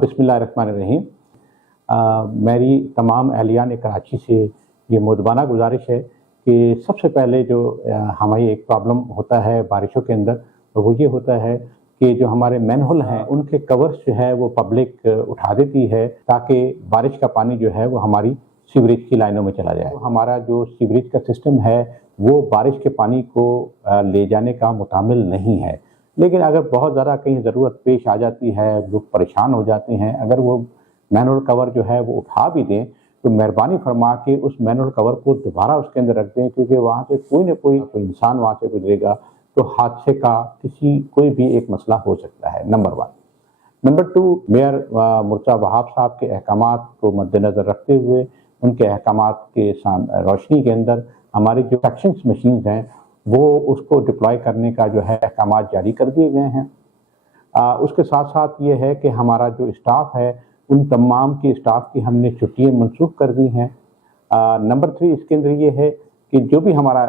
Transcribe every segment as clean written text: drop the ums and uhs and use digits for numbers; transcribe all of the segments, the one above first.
बिस्मिल्लाहिर्रहमानिर्रहीम। मेरी तमाम अहलियान कराची से ये मुदबाना गुजारिश है कि सबसे पहले जो हमारी एक प्रॉब्लम होता है बारिशों के अंदर, तो वो ये होता है कि जो हमारे मैनहोल हैं उनके कवर्स जो है वो पब्लिक उठा देती है ताकि बारिश का पानी जो है वो हमारी सीवरेज की लाइनों में चला जाए। तो हमारा जो सीवरेज का सिस्टम है वो बारिश के पानी को ले जाने का मुतामिल नहीं है। लेकिन अगर बहुत ज़्यादा कहीं ज़रूरत पेश आ जाती है, लोग परेशान हो जाते हैं, अगर वो मैनुअल कवर जो है वो उठा भी दें तो मेहरबानी फरमा के उस मैनुअल कवर को दोबारा उसके अंदर रख दें, क्योंकि वहाँ से कोई ना कोई इंसान वहाँ से गुजरेगा तो हादसे का कोई भी एक मसला हो सकता है। Number 1। Number 2, mayor Murtaza Wahab साहब के अहकामात को मद्देनज़र रखते हुए उनके अहकामात के रोशनी के अंदर हमारी जो सक्शंस मशीन्स हैं वो उसको डिप्लॉय करने का जो है अहकामात जारी कर दिए गए हैं। उसके साथ साथ ये है कि हमारा जो स्टाफ है उन तमाम की स्टाफ की हमने छुट्टियाँ मनसूख कर दी हैं। नंबर 3 इसके अंदर ये है कि जो भी हमारा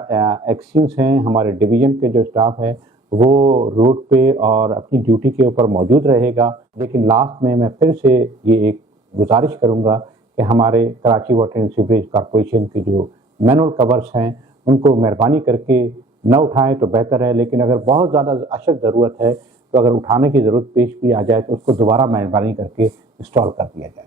एक्सचेंज हैं, हमारे डिवीज़न के जो स्टाफ है वो रोड पे और अपनी ड्यूटी के ऊपर मौजूद रहेगा। लेकिन लास्ट में मैं फिर से ये एक गुजारिश करूँगा कि हमारे Karachi water and sewerage corporation के जो मैनुअल कवर्स हैं उनको मेहरबानी करके न उठाएं तो बेहतर है। लेकिन अगर बहुत ज़्यादा अशद ज़रूरत है तो अगर उठाने की ज़रूरत पेश भी आ जाए तो उसको दोबारा मेहरबानी करके इंस्टॉल कर दिया जाए।